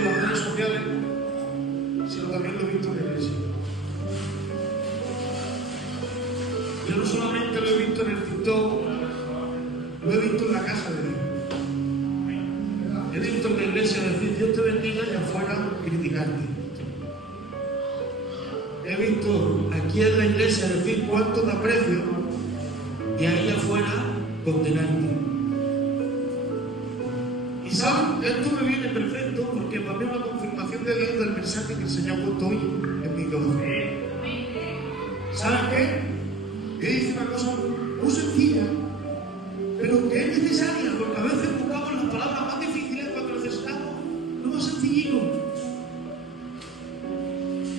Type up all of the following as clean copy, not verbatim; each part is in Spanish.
en las redes sociales, sino también lo he visto en la iglesia. Yo no solamente lo he visto en el TikTok, lo he visto en la casa de Dios. He visto en la iglesia decir Dios te bendiga y afuera criticarte. He visto aquí en la iglesia decir cuánto te aprecio y ahí afuera condenarte. Y saben, esto me viene perfecto porque para mí es una confirmación de Dios del mensaje que el Señor ha puesto hoy en mi corazón. ¿Saben qué? Él dice una cosa muy sencilla, pero que es necesaria, porque a veces buscamos las palabras más difíciles cuando necesitamos lo más sencillito.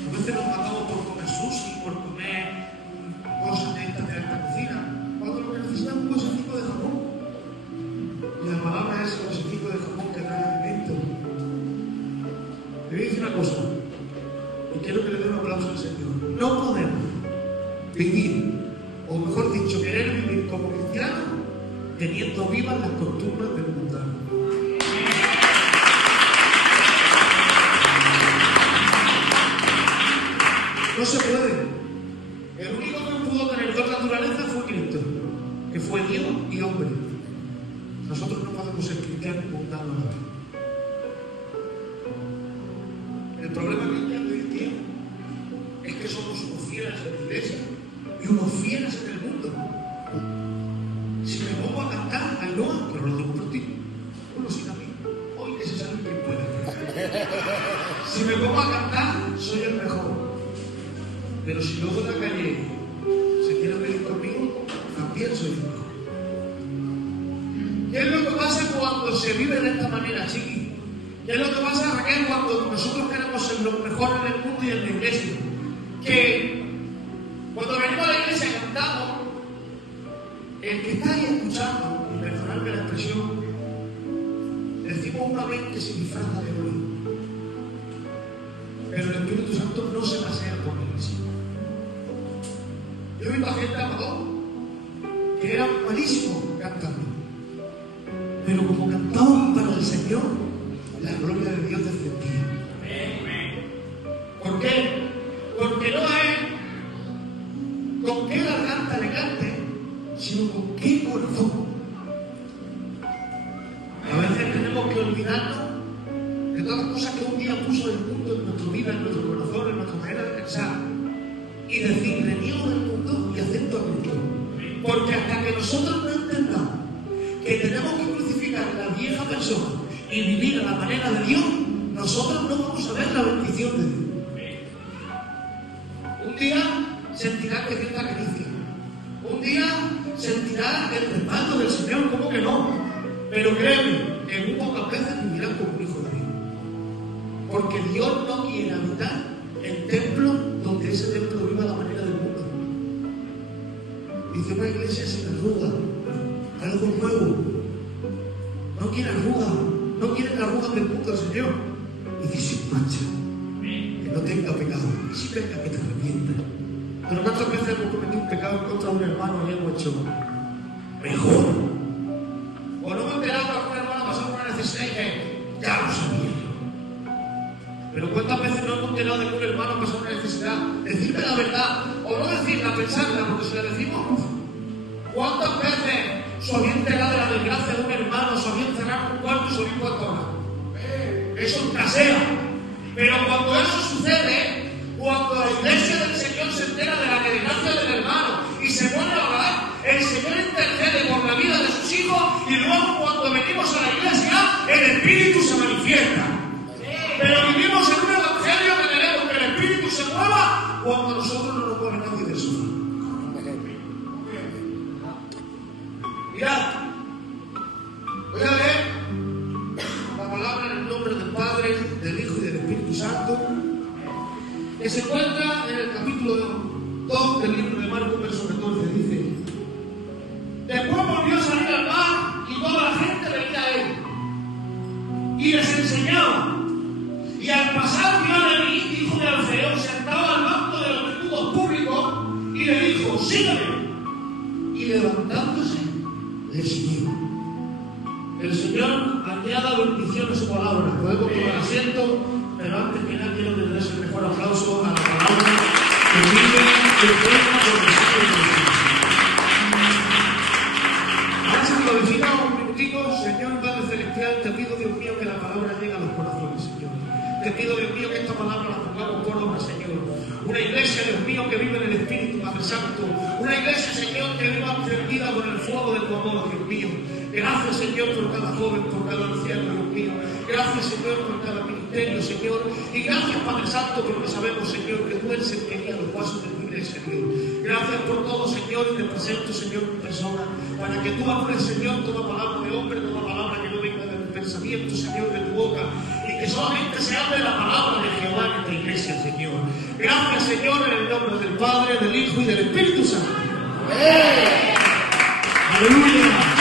A veces nos matamos por comer sushi, por comer cosas de esta cocina, cuando lo que necesitamos es un bocetico de jamón. Y la palabra es el bocetico de jamón que trae alimento. Le voy a decir una cosa, y quiero que le dé un aplauso al Señor. No podemos vivir, o mejor dicho, querer vivir como cristianos teniendo vivas las costumbres del mundano. No se puede. El único que pudo tener dos naturalezas fue Cristo, que fue Dios y hombre. Nosotros no podemos ser cristianos mundanos. El problema que hay hoy en día es que somos unos fieras en la iglesia y unos fieras en el mundo. Si me pongo a cantar, ay no, pero lo digo por ti. Bueno, sin a mí. Hoy que se sabe quién puede. Si me pongo a cantar, soy el mejor. Pero si luego en la calle se quieren venir conmigo, también soy el mejor. ¿Qué es lo que pasa cuando se vive de esta manera, chiqui? ¿Qué es lo que pasa, Raquel, cuando nosotros queremos ser los mejores en el mundo y en la iglesia? Que cuando venimos a la iglesia y cantamos, el que está ahí escuchando, y perdonadme la expresión, decimos una vez que se disfraza de gloria. Pero el Espíritu Santo no se pasea por la iglesia. Yo he visto a gente amador que eran malísimos cantando. Pero como cantaban para el Señor, la gloria de Dios descendía. ¿Por qué? Porque no es con qué garganta le cante, sino con qué corazón. A veces tenemos que olvidarnos de todas las cosas que un día puso el mundo en nuestra vida, en nuestro corazón, en nuestra manera de pensar, y decir, reniego del mundo y acepto a Cristo. Porque hasta que nosotros no entendamos que tenemos que crucificar a la vieja persona y vivir a la manera de Dios, nosotros no vamos a ver la bendición de Dios. Un día sentirás que cierta caricia. Un día sentirás el respaldo del Señor, ¿cómo que no? Pero créeme, que muy pocas veces vivirás como un hijo de Dios. Porque Dios no quiere habitar en templos donde ese templo viva a la manera del mundo. Dice una iglesia sin arruga, algo nuevo. No quiere arruga, no quiere la arruga del mundo, Señor. Y dice sin mancha, que no tenga pecado, que sí tenga que te arrepientas. Pero ¿cuántas veces hemos cometido un pecado en contra de un hermano y hemos hecho mejor? O no me he enterado que algún hermano pasó por una necesidad y que ya lo sabía. Pero ¿cuántas veces no hemos enterado de que un hermano pasó una necesidad? Decirme la verdad, o no decirla, pensarla, porque si la decimos, ¿cuántas veces se había enterado de la desgracia de un hermano, se había encerrado en un cuarto y se había puesto a orar? Eso escasea. Pero cuando eso sucede, cuando la iglesia del Señor se entera de la desgracia del hermano y se pone a orar, el Señor intercede por la vida de sus hijos y luego cuando venimos a la iglesia, el Espíritu se manifiesta. Pero vivimos en un evangelio que queremos que el Espíritu se mueva cuando nosotros no nos mueve nadie del sofá. Mirad, voy a leer la palabra en el nombre del Padre, del Hijo y del Espíritu Santo, que se encuentra en el capítulo 2 del libro de Marcos, verso 14, dice: después volvió a salir al mar y toda la gente venía a él y les enseñaba. Y al pasar vio a Leví, hijo de Alfeo, sentado al banco de los tributos públicos, y le dijo: sígueme. Y levantándose, le siguió. El Señor añada bendición a su palabra. Podemos tomar asiento, pero antes que nada quiero que le des el mejor aplauso a la palabra que vive y reina por los siglos de los siglos. Ahora se me visita un minutito. Señor Padre Celestial, te pido, Dios mío, que la palabra llegue a los corazones, Señor. Te pido, Dios mío, que esta palabra la pongamos por obra, Señor. Una iglesia, Dios mío, que vive en el Espíritu, Padre Santo. Una iglesia, Señor, que viva encendida por el fuego de tu amor, Dios mío. Gracias, Señor, por cada joven, por cada anciano, Dios mío. Gracias, Señor, por cada ministerio, Señor. Y gracias, Padre Santo, porque sabemos, Señor, que tú enseñarías los pasos de tu iglesia, Dios. Gracias por todo, Señor, y te presento, Señor, mi persona, para que tú hables, Señor, toda palabra de hombre, toda palabra que no venga del pensamiento, Señor, de tu boca, y que solamente se hable la palabra de Jehová en esta iglesia, Señor. Gracias, Señor, en el nombre del Padre, del Hijo y del Espíritu Santo. ¡Aleluya!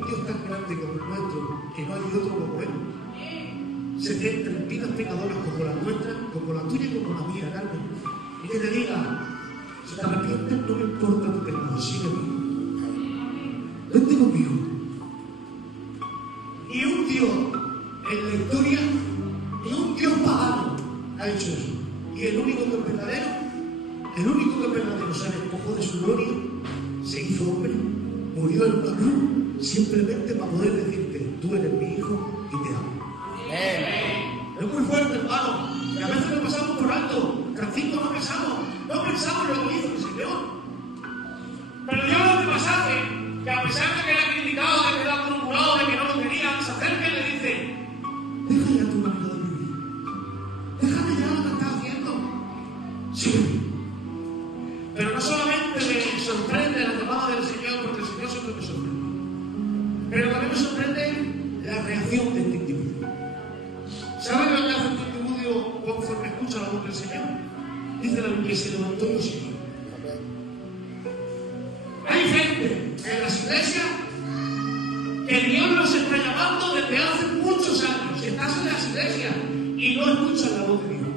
un Dios tan grande como el nuestro, que no hay otro como Él, se centra en vidas pecadoras como la nuestra, como la tuya y como la mía, Carmen. Y que te diga, si te arrepientes, no me importa tu pecado, sígueme. Vente conmigo. Y un Dios en la historia, y un Dios pagano ha hecho eso. Y el único que es verdadero, se despojó de su gloria, se hizo hombre, murió en una cruz, simplemente para poder decirte, tú eres mi hijo y te amo. Es muy fuerte, hermano. Y a veces lo pasamos por alto. Francisco, no pensamos en lo que hizo el Señor. Pero Dios en este pasaje, que a pesar de que era criticado, de que era murmurado, de que no lo querían, se acerca y le dice, deja ya tu manera de vivir. Déjate ya lo que estás haciendo. Sí. Pero no solamente me sorprende la llamada del Señor, porque el Señor siempre me sorprende. Pero también me sorprende la reacción de este individuo. ¿Saben lo que hace este individuo conforme escucha la voz del Señor? Dice la Biblia que se levantó y lo siguió. Hay gente en las iglesias que Dios nos está llamando desde hace muchos años. Estás en las iglesias y no escuchas la voz de Dios.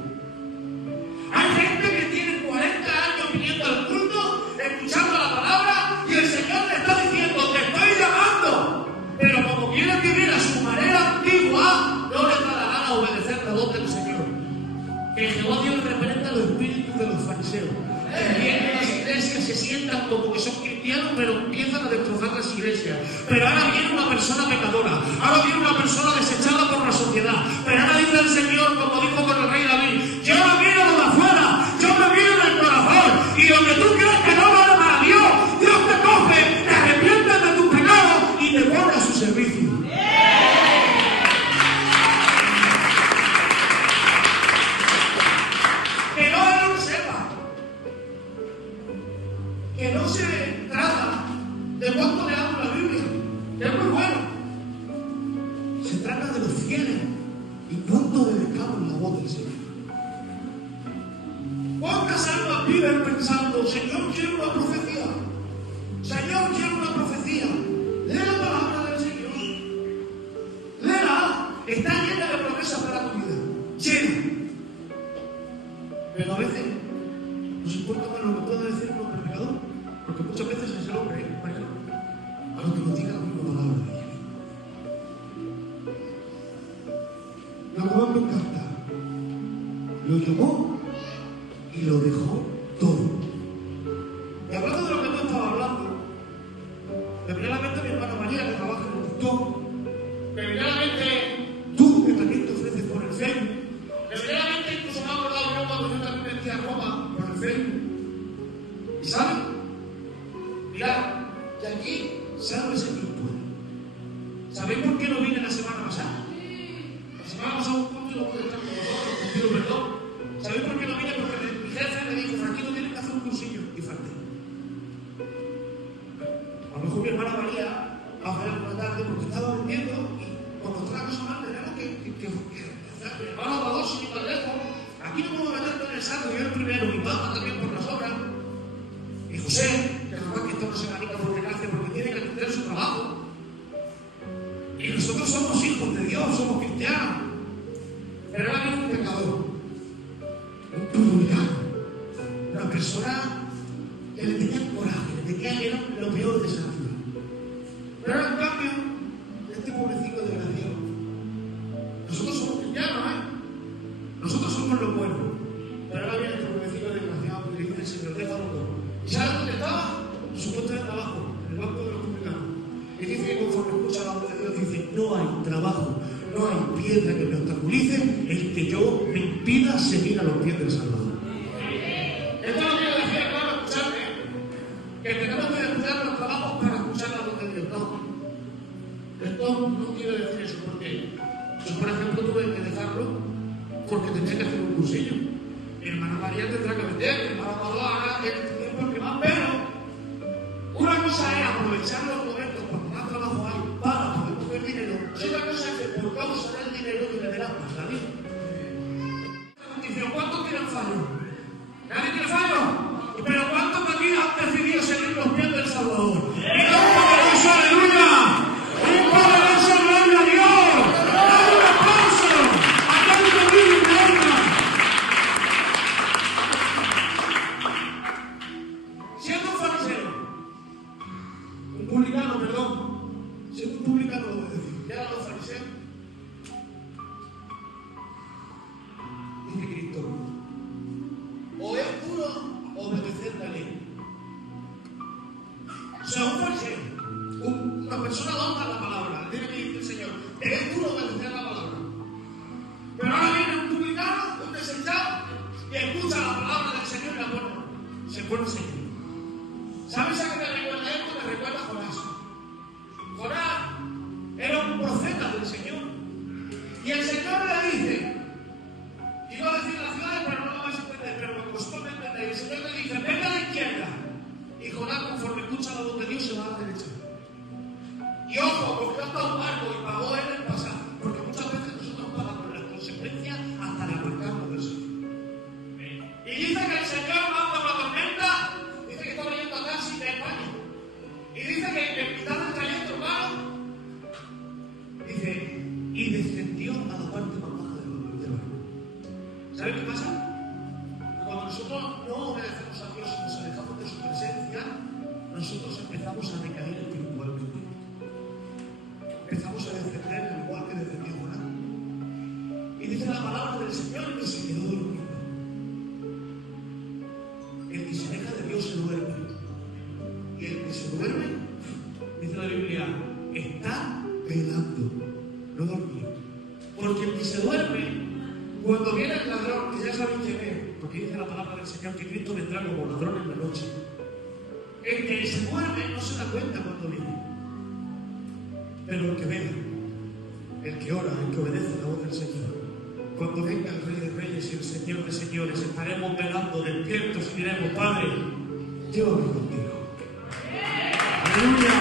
Hay gente que tiene 40 años viniendo al culto, escuchando la palabra, y el Señor te está diciendo, te estoy llamando. Pero como quieren vivir a su manera antigua, no les da la gana obedecer la voz del Señor. Que Jehová Dios reprenda los espíritus de los fariseos. Que vienen a las iglesias, se sientan como que son cristianos, pero empiezan a destrozar las iglesias. Pero ahora viene una persona pecadora, ahora viene una persona desechada por la sociedad. Pero ahora dice el Señor, como dijo con el rey David, yo no miro de afuera, yo me miro del corazón. Y lo que tú crees que no vale para Dios, Dios te coge, te arrepientes de tus pecados y te pone a su servicio. Que no se trata de cuánto le damos la Biblia, que es muy bueno. Se trata de los fieles y cuánto obedecamos la voz del Señor. ¿Cuántas almas viven pensando, Señor, quiero una profecía? Señor, quiero una profecía. Lee la palabra del Señor. Léela. Está llena de promesas para tu vida. Llena. Pero a veces nos importa más lo que pueda decir un hombre pecador, porque muchas veces es el hombre mayor a lo que nos diga la misma palabra de Dios. Lo que más me encanta, lo llamó y lo dejó todo. Y hablando de lo que tú estabas hablando, primeramente mi hermana María, que trabaja en el doctor, primeramente tú, que también te ofreces por el Facebook, primeramente incluso me ha acordado yo cuando yo también metí a Roma por el Facebook. ¿Y saben? Mirad, que aquí sálvese quien puede. ¿Sabéis por qué no vine la semana pasada? La semana pasada un punto y no pude estar con vosotros, os pido perdón. ¿Sabéis por qué no vine? Porque mi jefe me dijo, Francisco, tienes que hacer un cursillo. Y falté. A lo mejor mi hermana María va a fallar por la tarde porque estaba vendiendo y cuando está la cosa mal tenemos que hacer. Mi hermano va dos y tan lejos. Aquí no puedo meter con el santo, yo el primero, mi mamá también por las obras. Y José, que jamás que esto no se manica por desgracia porque tiene que atender su trabajo. Y nosotros somos hijos de Dios, somos cristianos. Pero era un pecador, un publicano, una persona que le tenía coraje, le tenía que era lo peor de esa ciudad. Pero en cambio, este pobrecito desgraciado, nosotros somos cristianos, nosotros somos los buenos. Pero ahora viene este pobrecito desgraciado que le dice el Señor, déjalo todo. ¿Y sabes dónde estaba? En su puesto de trabajo, en el banco de los publicanos. Y dice que conforme escucha la voz de Dios, dice, no hay trabajo, no hay piedra que me obstaculice el que yo me impida seguir a los pies del Salvador. Esto no quiere decir, hermano, escucharme, que tenemos que descuidar los trabajos para escuchar la voz de Dios. No. Esto no quiere decir eso, porque yo, por ejemplo, tuve que dejarlo porque tenía que hacer un cursillo. Mi hermana María tendrá que vender, mi hermana Padua hará el tiempo que más, pero una cosa es aprovechar los momentos cuando más trabajo hay para poder coger dinero, y otra cosa es que por causa del dinero que le verás más la vida. ¿Cuántos tienen fallo? ¿Nadie tiene fallo? Pero ¿cuántos de aquí han decidido seguir los pies del Salvador? ¡Y no poderoso, aleluya! personas adoptan la palabra. Tiene que decir el Señor, es duro obedecer la palabra. Pero ahora viene un publicano, un desechado, y escucha la palabra del Señor y la pone. Se pone a seguir. ¿Sabes a qué me recuerda esto? Me recuerda a Jonás. Jonás era un profeta del Señor. Y el Señor le dice, iba a decir las ciudades, pero no lo vas a entender, pero me costó entender. Y el Señor le dice, venga a la izquierda. Y Jonás, conforme escucha la voz de Dios, se va a la derecha. Y ojo, porque hasta un barco y pagó él el pasaje. Porque muchas veces nosotros pagamos las consecuencias hasta de apartarnos del Señor. Y dice que el Señor manda una tormenta, dice que estaba yendo a taxi de España. Y dice que en mitad del trayecto, hermano, dice, y descendió a la parte más baja del barco. ¿Sabes qué pasa? Cuando nosotros no obedecemos a Dios y nos alejamos de su presencia, nosotros empezamos a decaer espiritualmente. Empezamos a descender igual que descendió Jonás. Y dice la palabra del Señor que se quedó dormido. El que se aleja de Dios se duerme. Y el que se duerme, dice la Biblia, está velando, no dormido. Porque el que se duerme, cuando viene el ladrón, que ya sabéis quién es, porque dice la palabra del Señor que Cristo vendrá como ladrón en la noche. El que se duerme no se da cuenta cuando viene. Pero el que vela, el que ora, el que obedece la voz del Señor, cuando venga el Rey de Reyes y el Señor de Señores, estaremos velando despiertos y diremos, Padre, llévame contigo. ¡Aleluya!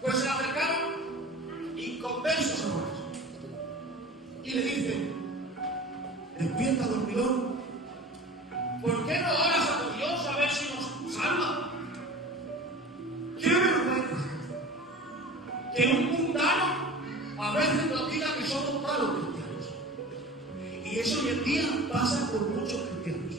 Pues se acercaron inconversos a Jonás y le dicen, despierta, dormidor, ¿por qué no oras a tu Dios a ver si nos salva? ¡Qué vergüenza! Que un mundano a veces nos diga que somos malos cristianos. Y eso hoy en día pasa con muchos cristianos.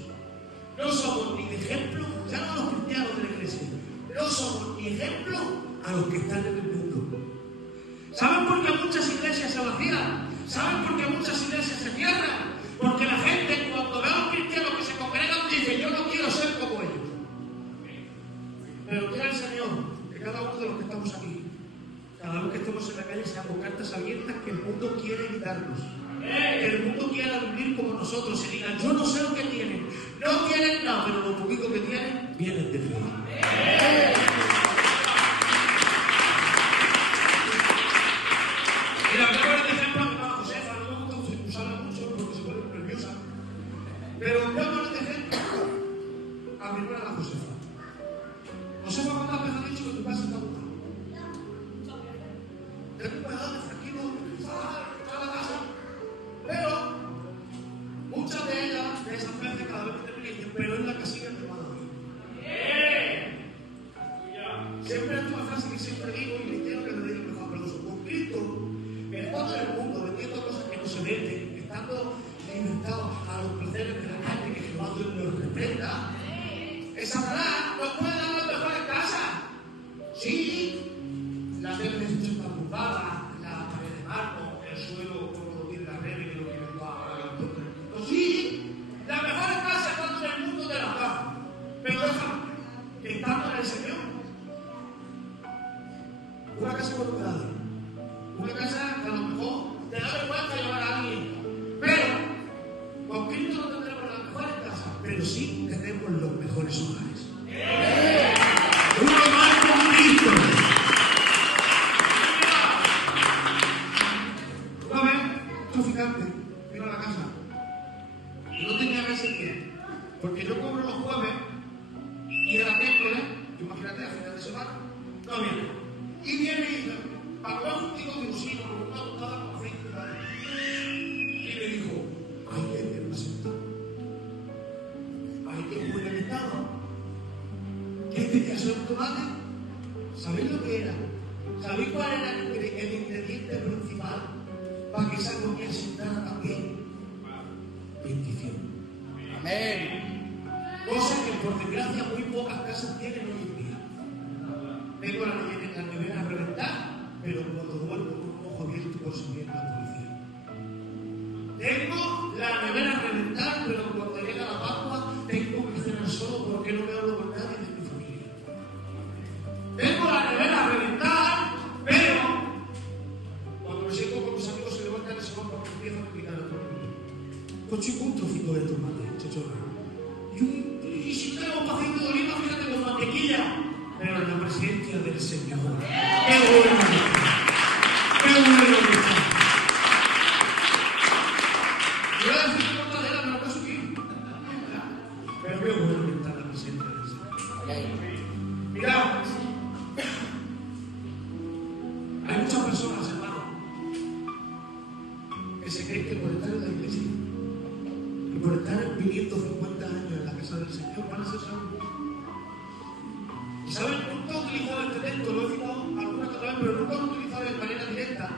No somos ni ejemplo, ya no los cristianos de la iglesia, no somos ni ejemplo a los que están en el mundo. ¿Saben por qué muchas iglesias se vacían? ¿Saben por qué muchas iglesias se cierran? Porque la gente cuando ve a un cristiano que se congregan dice, yo no quiero ser como ellos. Pero quiera el Señor que cada uno de los que estamos aquí, cada vez que estemos en la calle, seamos cartas abiertas que el mundo quiere quitarnos. Que el mundo quiera vivir como nosotros y digan, yo no sé lo que tienen, no tienen nada, pero lo poquito que tienen, vienen de fe. Mira, me acuerdo de ejemplo a mi hermana Josefa, no me gusta usarla mucho porque se vuelve nerviosa, pero me acuerdo de ejemplo a mi hermana Josefa. Josefa, ¿cuántas veces ha dicho que tu casa está buena? Tengo un pedazo de tranquilo, toda la casa. Pero muchas de ellas, de esas veces, cada vez que te dicen, pero es la casilla que va a dormir. Siempre es una frase que siempre digo y le quiero que le diga el mejor aplauso. Con Cristo, estando en el mundo, vendiendo cosas que no se venden, estando limitados a los placeres de la carne que Jehová Dios nos reprenda, el Satanás nos puede dar las mejores casas. Sí, la tele de 80 pulgadas, la pared de mármol, el suelo como lo tiene la red que lo tiene todo. Sí, las mejores casas están en el mundo de la paz. Pero déjame, estando en el Señor. Una casa colocada, una casa que a lo mejor te da vergüenza llevar a alguien, pero con Cristo no tendremos las mejores casas, pero sí tendremos los mejores hogares. Uno más con Cristo. Una vez, un traficante vino a la casa y no tenía ese día, porque yo cobro los jueves y era miércoles, imagínate, a final de semana, no viene. Y viene y dice, pagó un chico de usino con una botada con aceite. Y le dijo, ay, que me lo aceptó. Ay, que buen estado. ¿Qué tenía que un tomate? ¿Sabéis lo que era? ¿Sabéis cuál era el ingrediente principal para que esa comida se entrara también? Bendición. Amén. Cosa que por desgracia muy pocas casas tienen hoy en día. Tengo la nevera a reventar, pero cuando duermo con un ojo abierto por si viene la policía. Tengo la nevera a reventar, pero cuando llega la Pascua tengo que cenar solo. empieza a explicar a todo el mundo. Consigo un trocito de tomate, chachorra. Y si tenemos aceite de oliva, fíjate con mantequilla. Pero en la presencia del Señor. ¡Qué bueno! ¡Qué bueno está! Yo voy a decir que cortadera, pero acaso aquí. Pero qué bueno está en la presencia del Señor. Mirad. Hay muchas personas, hermano, que se creen que por estar en la iglesia y por estar viviendo 50 años en la casa del Señor van a ser salvos. Y saben, nunca he utilizado este texto, lo he citado algunas que otra vez, pero nunca lo he utilizado de manera directa,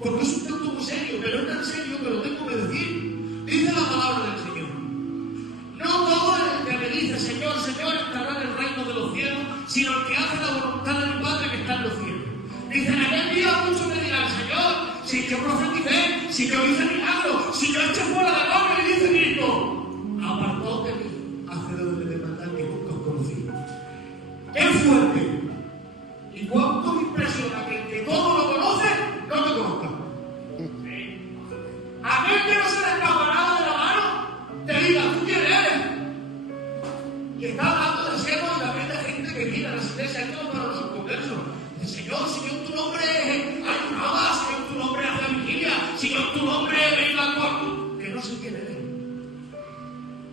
porque es un texto muy serio, pero es tan serio que lo tengo que decir. Dice la palabra del Señor. No todo el que me dice Señor, Señor, estará en el reino de los cielos, sino el que hace la voluntad de mi Padre que está en los cielos. Dicen, en aquel día muchos me dirán, Señor, si yo profeticé, si yo hice milagros, si yo eché fuera demonios, y dice Cristo, apartaos de mí, hacedores de maldad que nunca os conocí. ¡Qué fuerte! ¿Y cuánto me impresiona que el que todo lo conoce, no te conozca? Aquel que no se le ha escapado de la mano, te diga, ¿tú quién eres? Y está hablando de siervos y también de gente que viene a las iglesias, esto no para los conversos. Señor, Señor, tu nombre ayunaba, Señor, tu nombre hace la vigilia, Señor, tu nombre venga al cuarto. Que no sé quién eres.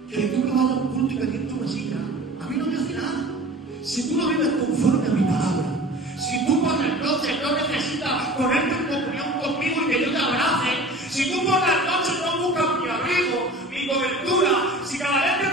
Que tú no vayas a un culto y calientes una silla, a mí no me hace nada. Si tú no vives conforme a mi palabra, si tú por las noches no necesitas ponerte en comunión conmigo y que yo te abrace, si tú por las noches no buscas mi abrigo, mi cobertura, si cada vez que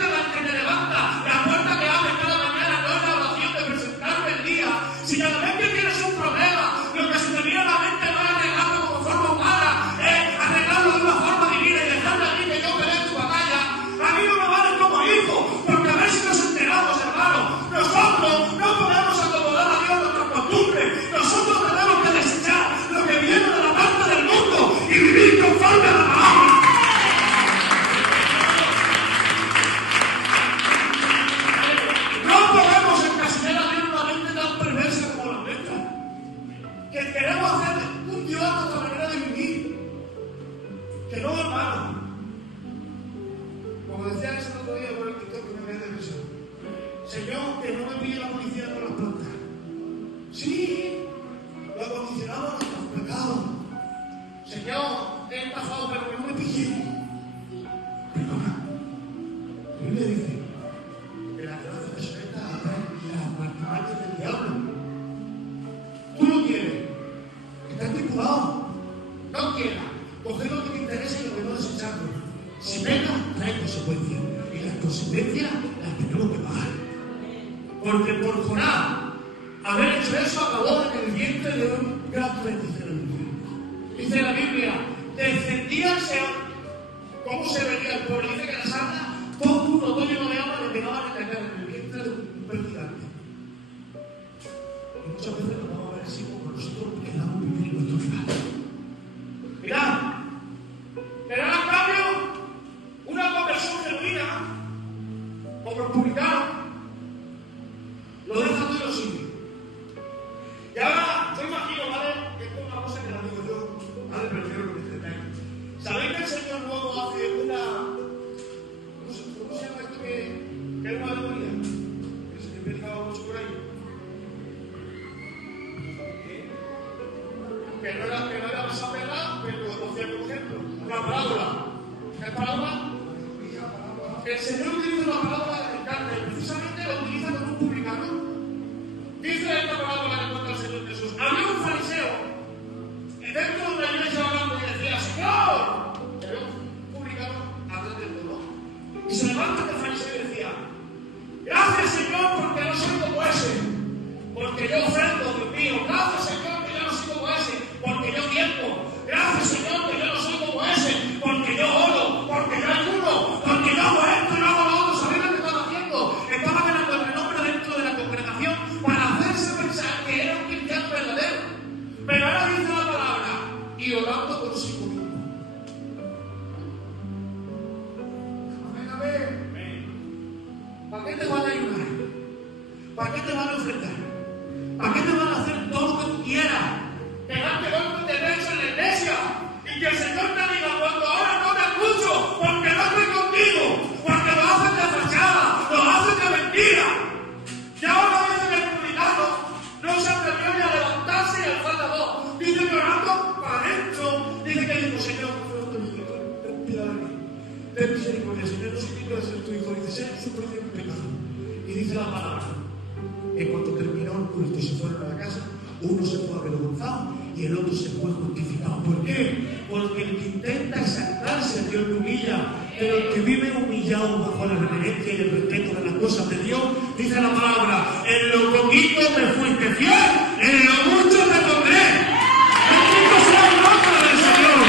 te levantas, la puerta que abres cada mañana no es la oración de presentarme el día, si cada vez que tienes un problema, lo que se te viene a la mente no es arreglarlo como forma humana, es arreglarlo de una forma divina y dejarle a mí que yo pelee tu batalla, a mí no me vale como hijo, porque a ver si nos enteramos, hermano, nosotros no podemos acomodar a Dios nuestras costumbres, nosotros tenemos que desechar lo que viene de la parte del mundo y vivir conforme a la palabra. No podemos encasillar a Dios en una mente tan perversa como la nuestra, que queremos hacer un Dios a nuestra manera de vivir, que no, hermano. Como decía ese otro día por el TikTok que me había de risa. Señor, que no me pille la policía con las plantas. Sí, lo acondicionamos a nuestros pecados. Señor, he pasado, pero que no me pille. Perdona. La Biblia dice que la gracia se sujeta a las marcadas del diablo. Tú no quieres. Estás estipulado. No quieras. Coger lo que te interesa y lo que no desecharlo. Si pecas, trae consecuencias. Y las consecuencias las tenemos que pagar. Porque por Jonás haber hecho eso acabó en el vientre de un gran bendición. Dice la Biblia, descendía el Señor. ¿Cómo se veía el pueblo? Dice que las almas, todo el mundo, todo lleno de agua, le pegaban en la cara, en el vientre de un gigante. Y muchas veces nos vamos a ver así como nosotros queramos vivir nuestro final. Mirad, pero en cambio, una conversión genuina, como republicano, lo deja todo y lo sigue. Y ahora, yo imagino, ¿vale? Esto es una cosa que la digo yo, ¿vale? Prefiero que me entendáis. ¿Sabéis que el Señor luego hace una... ¿Cómo se llama esto que es una alegoría? Que se explicaba mucho por ahí. Que no era más apelada, pero lo hacía como ejemplo. Una parábola. ¿Qué parábola? El Señor utiliza la parábola del carne, precisamente lo utiliza con un publicano. Dice esta parábola que cuenta el Señor Jesús. Había un fariseo dentro de una iglesia hablando y decía, Señor, era un publicano hablando del dolor. Y se levanta el fariseo y decía, gracias Señor porque no soy como ese, porque yo ofrendo, Dios mío. Gracias Señor que yo no soy como ese, porque yo tiempo. Gracias Señor que yo no soy como ese, porque yo oro, porque yo ayuno, porque yo hago esto y no hago lo otro. ¿Sabéis lo que estaba haciendo? Estaba ganando el renombre dentro de la congregación para hacerse pensar que era un cristiano verdadero. Pero ahora dice la palabra, y orando consigo mismo. Amén, amén. ¿Para qué te van a ayudar? ¿Para qué te van a ofrendar? ¿Para qué te van a hacer todo lo que tú quieras? Pegarte golpes de pecho en la iglesia y que el Señor te diga cuando dice que dijo, Señor, ten piedad de mí. Ten misericordia, Señor, no sé qué puede ser tu hijo. Dice, sé su propio pecado. Y dice la palabra, que cuando terminó el culto y se fueron a la casa, uno se fue avergonzado y el otro se fue justificado. ¿Por qué? Porque el que intenta exaltarse, Dios lo humilla. Pero el que vive humillado bajo la reverencia y el respeto de las cosas de Dios, dice la palabra, en lo poquito me fuiste fiel, en lo mucho te pondré. Bendito sea el nombre del Señor.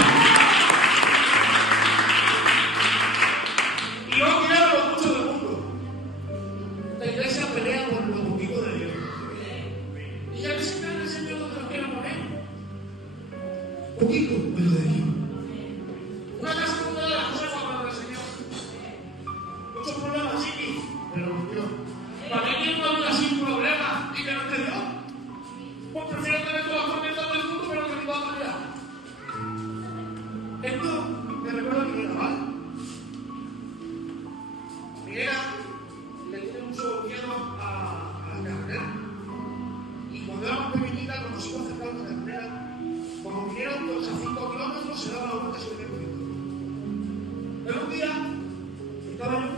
Y yo quiero lo mucho del mundo. La iglesia pelea por lo poquito de Dios. Y ya que se cae el Señor donde lo quiera poner. Poquito, pero de Dios. Una casa que no da la cosa para el Señor. Muchos problemas así, pero con Dios. ¿Para qué quiero una vida sin problemas y que no esté Dios? Pues prefiero tener todas las tormentas del mundo, pero que mi padre vea. Esto me recuerda a Miguel, ¿vale? Miguel le tiene mucho miedo a la carretera. Y cuando éramos pequeñitas, cuando nos íbamos a acercar a la carretera, como vinieron a 5 kilómetros, se daba la vuelta y se venía corriendo. Pero un día, estaba yo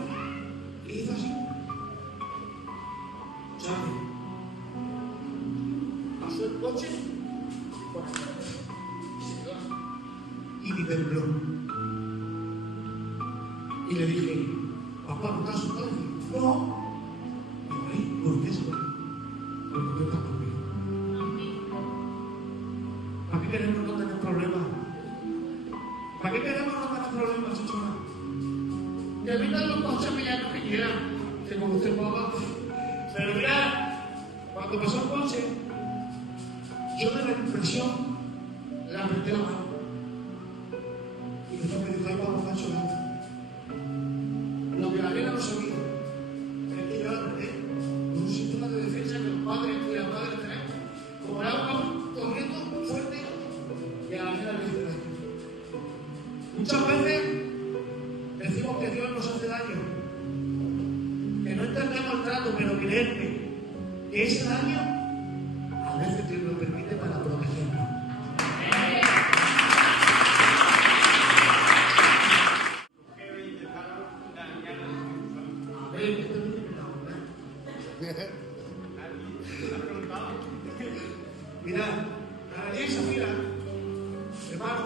y hizo así. ¿Sabes? Pasó el coche por aquí y se quedó así. Y me tembló. Y le dije, papá, ¿no estás asustado? Y dije, no. Digo, ay, ¿por qué se va? Porque tú estás conmigo. ¿Para qué queremos no tener problemas? ¿Para qué queremos no tener problemas, chichona? Que vengan los coches villanos que quieran, que como usted papá. Pero mira, cuando pasó el coche, yo de la impresión le apreté la mano. Y después me dijo, ay, vamos, Pancho, lo que la nena no sabía es que yo la apreté con un síntoma de defensa que los padres y las madres tenemos. Como la vamos corriendo fuerte y a la nena le dice daño. Muchas veces decimos que Dios nos hace daño, que no entendemos el trato, pero creerme que ese daño a veces Dios lo permite para protegernos. Mirad, Ananías y Zafira, hermano,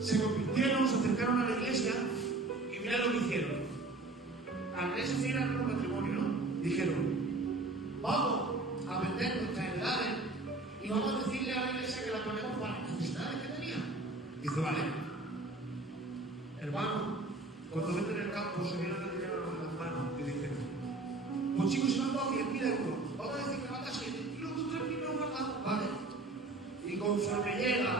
se convirtieron, se acercaron a la iglesia y mirad lo que hicieron. Ananías y Zafira eran un matrimonio, ¿no? Dijeron, vamos a vender nuestras heredades y vamos a decirle a la iglesia que las ponemos para las necesidades que tenían. Dice, vale. Hermano, cuando venden el campo se vienen el dinero en las manos y dicen, pues chicos, si no han dado 10.000 euros, vamos a decir que mata 7 y los 3.000 euros guardamos, vale. Y conforme llega,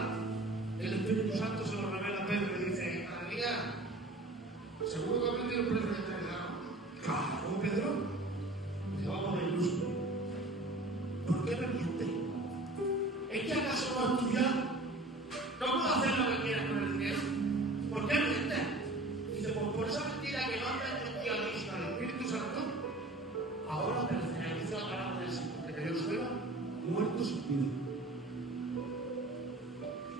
el Espíritu Santo se lo revela a Pedro y dice, Ananías, seguro que ha vendido el precio de esta heredad. Claro, Pedro. Dice, vamos a iluso. ¿Por qué me mientes? ¿Es que acaso no has estudiado? ¿No puedo hacer lo que quieras con el dinero? ¿Por qué mientes? Dice, pues por esa mentira que no has entendido a Cristo, al Espíritu Santo, ahora pereceréis. Dice la palabra del Señor, que cayó al suelo, muerto sin vida.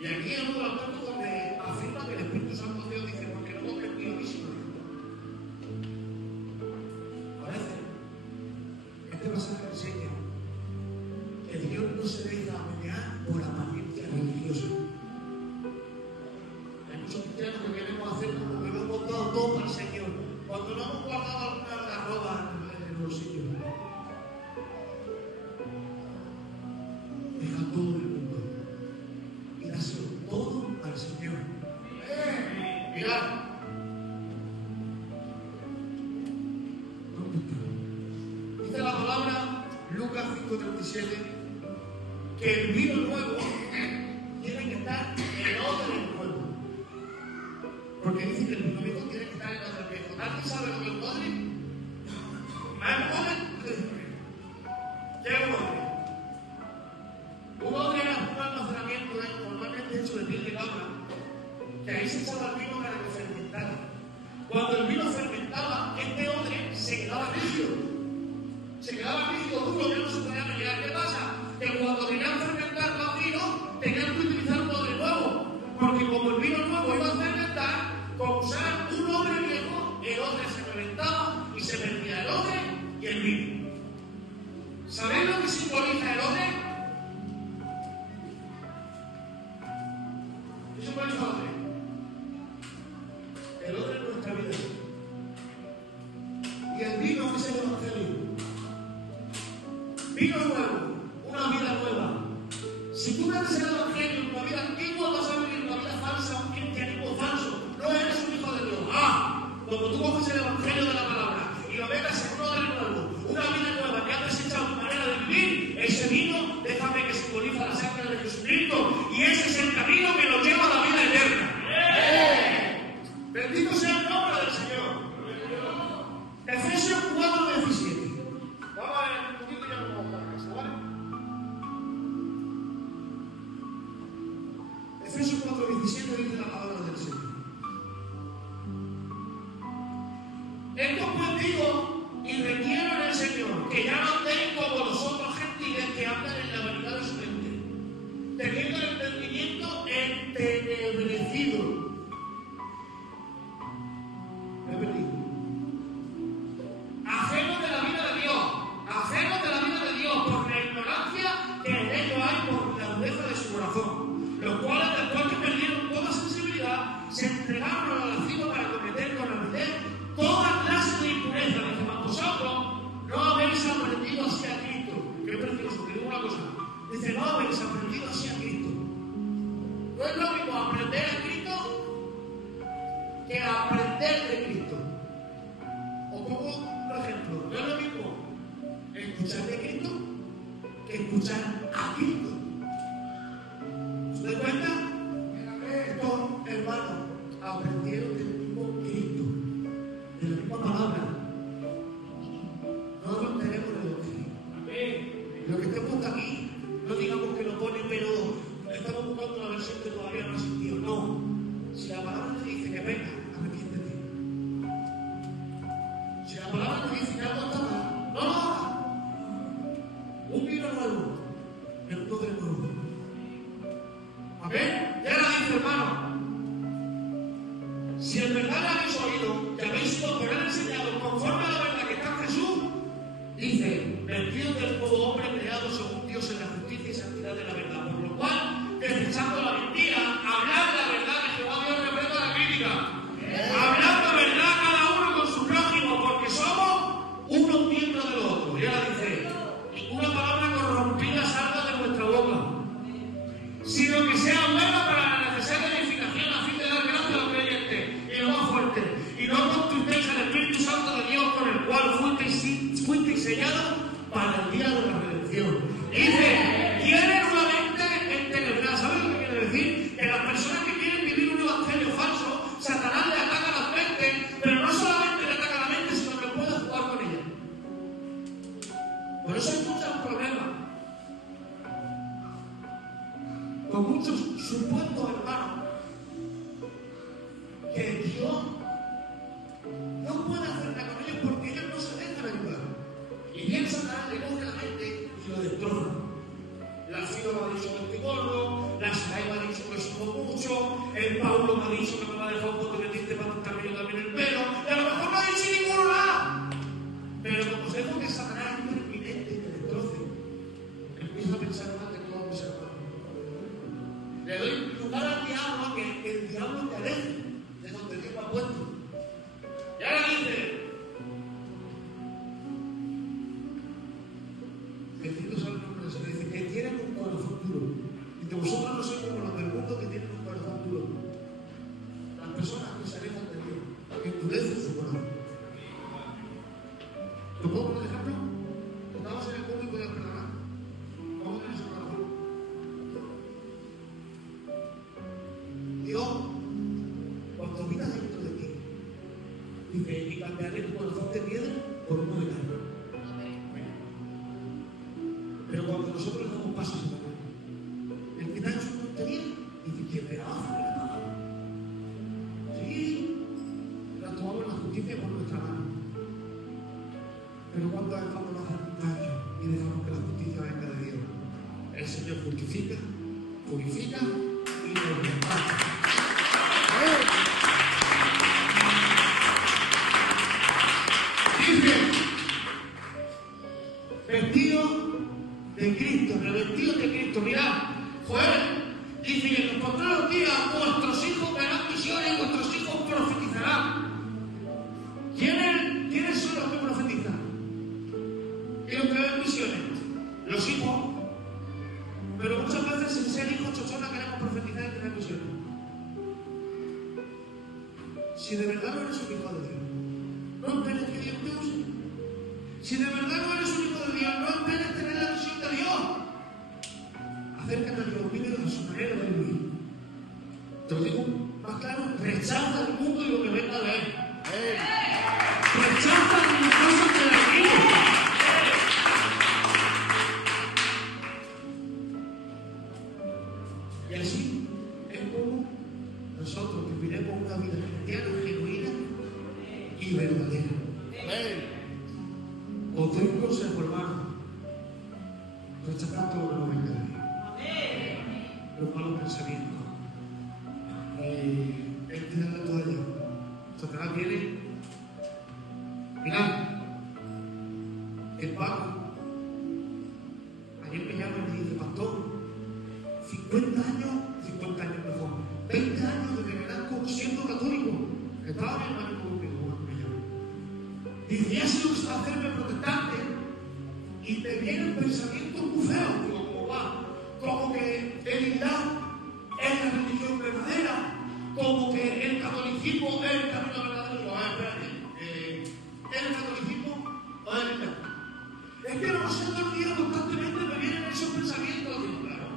Y aquí es uno de los puntos donde afirma que el Espíritu Santo Dios dice, porque no hemos creído a mí, sino a Cristo. Parece, este pasaje enseña que Dios no se deja menear por apariencia religiosa. Hay muchos cristianos que queremos hacer como que lo hemos dado todo al Señor, cuando no hemos guardado alguna algarroba en el bolsillo. Deja todo el mundo y dáselo todo al Señor. Mirad. Dice la palabra, Lucas 5:37, que el vino nuevo tiene que estar en odre nuevo. Porque dice que el vino viejo tiene que estar en odre viejo. ¿Alguien sabe lo que es un odre? ¿Hay un odre? ¿Qué es un odre? Un odre era un almacenamiento normalmente hecho de piel de cabra, que ahí se echaba el vino para que fermentara. Cuando el vino fermentaba, este odre se quedaba rígido. Se quedaba rígido, duro, ya no se podía menear. ¿Qué pasa? Que cuando querían fermentar más vino, tenían que utilizar un odre nuevo. Porque como el vino nuevo iba a fermentar, como usar un odre viejo, el odre se reventaba y se perdía el odre y el vino. ¿Sabéis lo que simboliza el odre? ¿Qué simboliza el odre? El odre es nuestra vida. Y el vino es el evangelio. Vino nuevo, una vida nueva. Si tú no eres el evangelio, una vida antigua, vas a vivir una vida falsa, un cristianismo falso. No eres un hijo de Dios. Cuando tú coges el evangelio de la palabra y lo metas en un odre nuevo, una vida nueva que ha desechado tu manera de vivir, ese vino, déjame que simboliza la sangre de Jesucristo, y ese es el camino que nos lleva a la vida eterna. Bendito sea el nombre del Señor. Efesios 4:17. Vamos a ver un poquito y ya nos vamos para casa, ¿vale? Efesios 4:17 dice la palabra del Señor. Esto pues digo y requiero en el Señor, que ya no andéis como los otros gentiles que andan en la vanidad de su mente, teniendo el entendimiento entenebrecido. Ajenos de la vida de Dios, por la ignorancia que en ellos hay por la dureza de su corazón, los cuales después que perdieron toda sensibilidad, se entregaron a la lascivia para cometer con avidez toda clase de impureza. Dice, mas vosotros no habéis aprendido así a Cristo. Qué precioso, te digo una cosa. Dice, no habéis aprendido así a Cristo. No es lo mismo aprender a Cristo que aprender de Cristo. O pongo un ejemplo, no es lo mismo escuchar de Cristo que escuchar a Cristo. ¿Se dan cuenta? Estos hermanos aprendieron del mismo Cristo, de la misma palabra. No nos tenemos de lo que. Lo que estemos aquí, no digamos que lo ponen, pero estamos buscando una versión que todavía no ha existido. No. Si la palabra te dice que venga, arrepiéntete. Si la palabra te dice que algo está mal, no lo hagas. Un vino nuevo, el odre nuevo. ¿Amén? Ya la dice, hermano. Si en verdad la habéis oído, que habéis sido por él enseñado conforme a la verdad que está en Jesús, dice, vestidos del nuevo hombre creado según Dios en la justicia y santidad de la verdad. Por lo cual, desechando la mentira, hablad la verdad, que Jehová Dios reprenda la crítica. Hablad la verdad cada uno con su prójimo, porque somos unos miembros del otro. Y ahora dice, ninguna palabra corrompida salga de vuestra boca, sino que sea buena para la necesaria edificación, a fin de dar gracia a los creyentes. Y lo más fuerte, y no contristéis al Espíritu Santo de Dios, con el cual fuisteis sellados para el día de la redención. Dice, quieren una mente entenebrada. ¿Sabes lo que quiere decir? Que las personas que quieren vivir un evangelio falso, Satanás le ataca las mentes, pero no solamente le ataca la mente, sino que puede jugar con ella. Por eso hay muchos problemas con muchos supuestos hermanos que Dios no puede hacer nada con ellos porque ellos no se dejan ayudar. Y bien Satanás le coge la mente y lo destroza. La Fido me ha dicho que estoy gordo, la Saray me ha dicho que subo mucho, el Paulo me ha dicho que me va a dejar un poco de diente para quitarme yo también el pelo, y a lo mejor no ha dicho ninguno nada. Pero como sabemos que Satanás es mi mente y me destroce, empiezo a pensar mal de todos mis hermanos. Le doy lugar al diablo a que el diablo te aleje de donde Dios me ha puesto. Y ahora dice, bendito sea el nombre del Señor, dice que tienen un corazón duro. Y de vosotros no sois como los del mundo que tienen un corazón duro. Las personas que se alejan de Dios, que endurecen su corazón. ¿Lo puedo poner de ejemplo? Estabas en el mundo y podías perdonar. Vamos a tener ese corazón. Dios, cuando miras dentro de ti, dice, y cambiaré tu corazón de piedra por uno de carne. Pero cuando nosotros le damos pasos a la el que te ha hecho una tontería, dice, ¿quién me va a hacer la palabra? Sí, la tomamos en la justicia por nuestra mano. Pero cuando dejamos la justicia y dejamos que la justicia venga de Dios, el Señor justifica, purifica y nos rescata. día vuestros hijos verán visiones y vuestros hijos profetizarán. ¿Quiénes son los que profetizan? ¿Y los que ven visiones? Los hijos. Pero muchas veces sin ser hijos chochonas queremos profetizar y tener visiones. Si de verdad no eres un hijo de Dios, no esperes que Dios te use. Si de verdad no eres un hijo de Dios, no esperes tener la visión de Dios. Acércate a Dios, vive a su manera de vivir. Te lo digo más claro, rechaza el mundo y lo que venga de él. Rechaza las cosas que le digo. Y así es como nosotros viviremos una vida cristiana, genuina y verdadera. Os doy un consejo, hermano. Rechazad todo lo que no venga de Dios. Los malos pensamientos. El tirar la toalla. Satanás viene. Mirad, el Paco ayer me llama y me dice: pastor, 50 años mejor, 20 años de que me nazco siendo católico. Estaba mi hermano conmigo, me llama. Dice: ya sé lo que está hacerme protestante. Y te vienen pensamientos muy feos. Digo, ¿cómo va? Como que el Islam es la religión verdadera, como que el catolicismo es el camino verdadero. Digo, espérate, ¿es el catolicismo o es el Islam? Es que no sé, todo el día constantemente me vienen esos pensamientos. Digo, claro,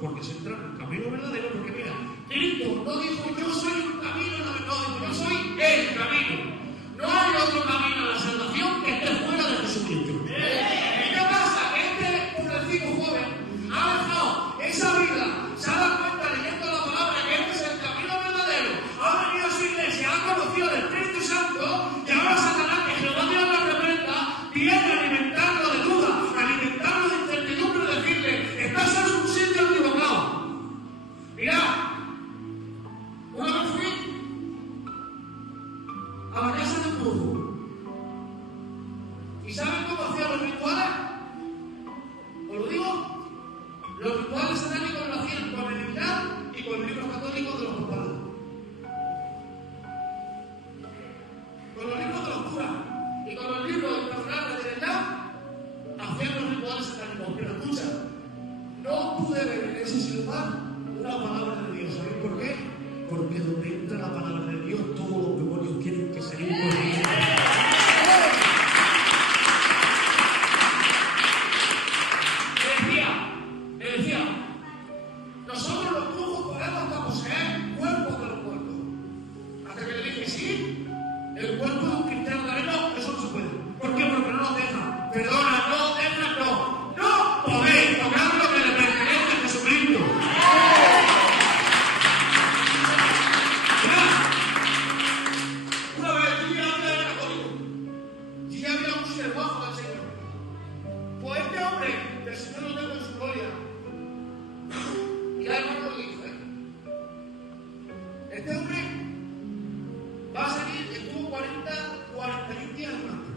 porque se entra en el camino verdadero, porque mira, Cristo no dijo yo soy un camino, no dijo yo soy el camino. No hay otro camino a la salvación que esté fuera de Jesucristo. ¿Y qué pasa? Este jovencito joven ha dejado esa vida, se ha dado cuenta leyendo la palabra que este es el camino verdadero, ha venido a su iglesia, ha conocido al Espíritu Santo y ahora Satanás, que Jehová Dios lo reprenda, viene a alimentarlo de duda, a alimentarlo de incertidumbre, de decirle: estás en un sitio equivocado. Mirad, una vez fui a la casa de un brujo. ¿Y saben cómo hacían los rituales? ¿Os lo digo? Los rituales satánicos lo hacían con el Islam y con los libros católicos de los papas. Con los libros de los curas y con los libros internacionales del Islam hacían los rituales satánicos. Pero escucha, no pude ver en ese lugar una palabra de Dios. ¿Sabéis por qué? Porque donde entra la palabra de Dios, todos los demonios tienen que salir corriendo. Me decía, nosotros los brujos podemos hasta poseer cuerpos de los muertos. Hasta que le dije: sí, el cuerpo de un cristiano de no, eso no se puede. ¿Por qué? Porque no nos dejan. Perdona, no dejan, no. No podéis tocar lo que le pertenece a Jesucristo. Una vez yo ya era católico y ya había un ser bajo del Señor. Pues este hombre, el Señor lo tengo en su gloria. Y la hermano lo dijo, este hombre va a salir, estuvo 41 días durante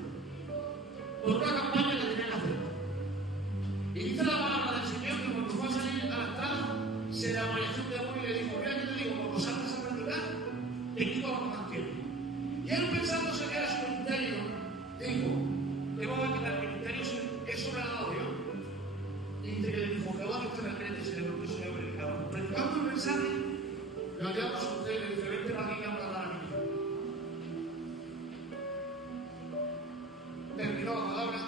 por una campaña que tenía que hacer. Y dice la palabra del Señor que cuando fue a salir a la entrada, se le amaneció un demonio y le dijo: mira, yo te digo, cuando salgas a predicar, te quito la canción. Y él, pensándose que era su ministerio, dijo: te voy a quitar el ministerio, eso me lo ha dado Dios. Y dice que le dijo: Jehová que está en el crente y se levantó y se le predicaba. Predicando el mensaje, lo llama a su mujer y le dice: vente para aquí que habla a la niña. Terminó la palabra,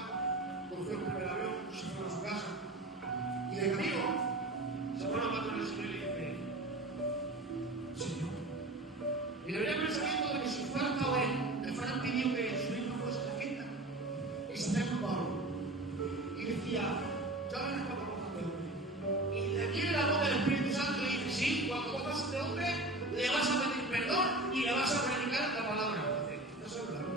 cogió el primer avión, se fue a su casa y de camino se pone hablando con el Señor y le dice: Señor. Y le venía el pensamiento de que si fuera estado él, le fueran pidiendo que su hijo fuese a la fiesta y se me culpado. Y decía: ya ven a y le viene la voz del Espíritu Santo y dice: sí, cuando cojas a este hombre, le vas a pedir perdón y le vas a predicar la palabra. No se habla.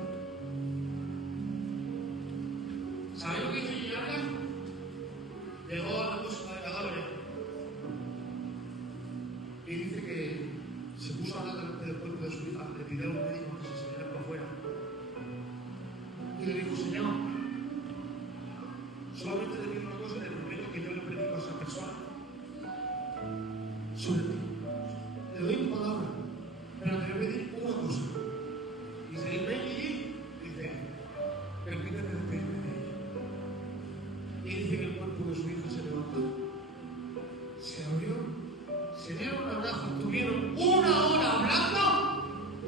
¿Sabéis lo que hizo Gillarga? Llegó a la música de cadáveres y dice que se puso a hablar delante del cuerpo de su hija, le pidió a un médico que se saliera por fuera y le dijo: Señor, solamente te pido una cosa, te prometo que yo le predico a esa persona sobre ti. te doy tu palabra, pero te voy a pedir una cosa. Dice, el rey allí, dice, permíteme despedirme de ella. Y dice que el cuerpo de su hija se levantó, se abrió, se dieron un abrazo, estuvieron 1 hora hablando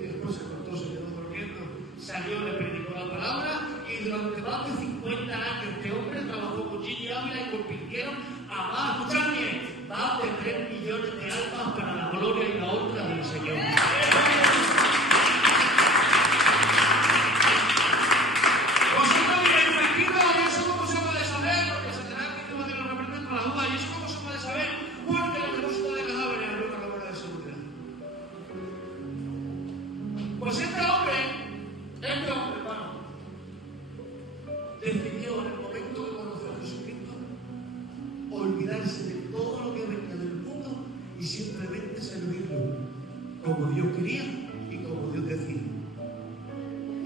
y después se acostó, se quedó durmiendo, salió, le predicó la palabra y durante más de 50 años este hombre trabajó con Gigi Ávila y convirtieron a más, escuchad bien, más de 3 millones de almas para la gloria y la honra del Señor. Vosotros diréis, tranquilo, ¿y eso cómo se puede saber? Porque Satanás que va a tener reprender con la duda, ¿y eso cómo se puede saber? Porque lo que gusta de cadáveres es una cámara de seguridad. Pues este hombre, hermano, decidió en el momento que conoció a Jesucristo olvidarse de todo lo que venía del mundo y simplemente servirlo como Dios quería y como Dios decía.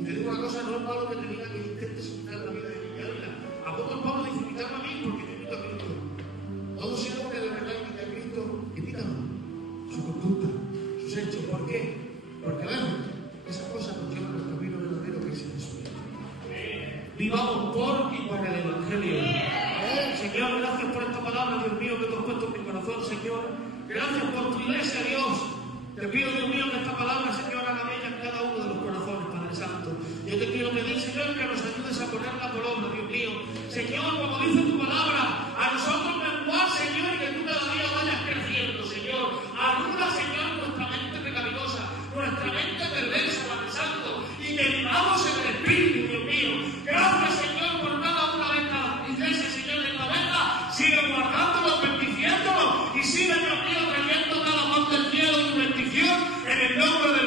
Y te digo una cosa, no es malo que te diga que intentes imitar la vida de Gigi Ávila. ¿A poco es malo dice imitarme a mí porque yo imito a Cristo? Todo ser hombre de verdad imita a Cristo, imítalo, su conducta, sus hechos. ¿Por qué? Porque a veces esas cosas nos llevan al camino verdadero que es Jesucristo. Vivamos por y por el Evangelio. Señor, gracias por esta palabra, Dios mío, que tú has puesto en mi corazón, Señor. Gracias por tu iglesia, Dios. Te pido, Dios mío, que esta palabra, Señor, haga bella en cada uno de los corazones, Padre Santo. Yo te quiero pedir, Señor, que nos ayudes a ponerla por obra, Dios mío. Señor, como dice tu palabra, a nosotros menguar, Señor, y que tú cada día vayas creciendo, Señor. Anula, Señor, nuestra mente pecaminosa, nuestra mente perversa, Padre Santo, y derivamos en el Espíritu, Dios mío. Gracias, Señor, por cada una de estas iglesias, Señor, de cabeza. Sigue guardándolos, bendiciéndolos, y sigue, Dios mío, trayendo cada pan del cielo y tu bendición en el nombre de